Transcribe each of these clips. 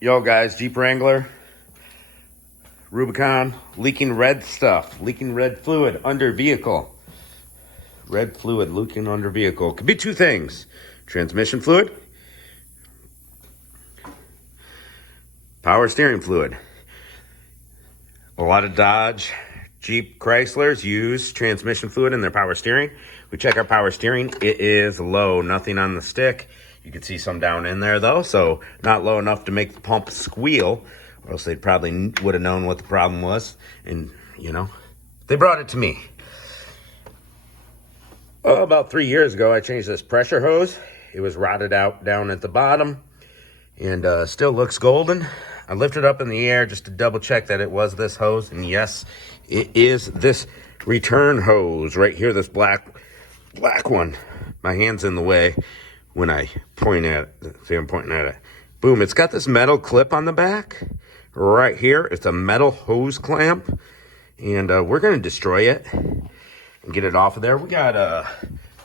Yo guys, Jeep Wrangler, Rubicon, leaking red stuff, leaking red fluid under vehicle. Red fluid leaking under vehicle. Could be two things. Transmission fluid, power steering fluid. A lot of Dodge, Jeep, Chryslers use transmission fluid in their power steering. We check our power steering. It is low, nothing on the stick. You can see some down in there though, so not low enough to make the pump squeal, or else they probably would have known what the problem was. And, you know, they brought it to me. About 3 years ago, I changed this pressure hose. It was rotted out down at the bottom and still looks golden. I lifted it up in the air just to double check that it was this hose. And yes, it is this return hose right here, this black one. My hand's in the way when I point at it. See, I'm pointing at it. Boom, it's got this metal clip on the back right here. It's a metal hose clamp. And we're going to destroy it and get it off of there. We got a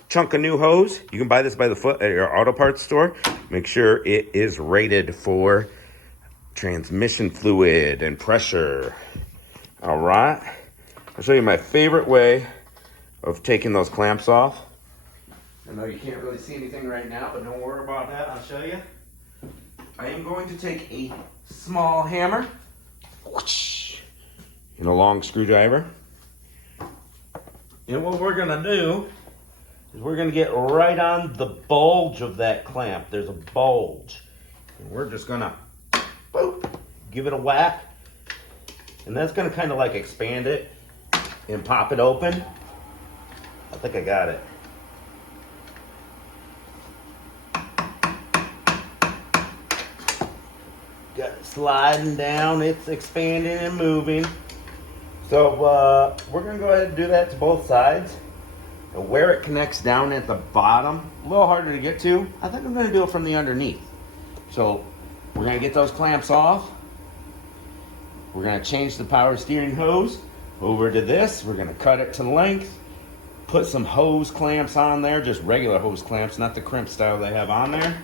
chunk of new hose. You can buy this by the foot at your auto parts store. Make sure it is rated for transmission fluid and pressure. All right. I'll show you my favorite way of taking those clamps off. I know you can't really see anything right now, but don't worry about that. I'll show you. I am going to take a small hammer and a long screwdriver. And what we're gonna do is we're gonna get right on the bulge of that clamp. There's a bulge. And we're just gonna boop, give it a whack. And that's gonna kind of like expand it and pop it open. I think I got it. Got it sliding down, it's expanding and moving. So we're gonna go ahead and do that to both sides. And where it connects down at the bottom, a little harder to get to, I think I'm gonna do it from the underneath. So we're gonna get those clamps off. We're gonna change the power steering hose over to this. We're gonna cut it to length, put some hose clamps on there, just regular hose clamps, not the crimp style they have on there.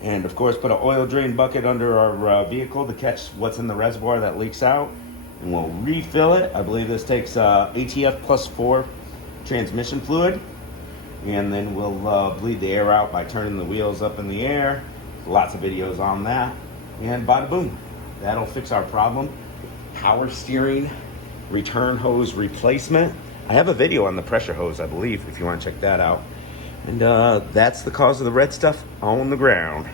And of course, put an oil drain bucket under our vehicle to catch what's in the reservoir that leaks out. And we'll refill it. I believe this takes ATF +4 transmission fluid. And then we'll bleed the air out by turning the wheels up in the air. Lots of videos on that. And bada boom, that'll fix our problem. Power steering return hose replacement. I have a video on the pressure hose, I believe, if you want to check that out. And that's the cause of the red stuff on the ground.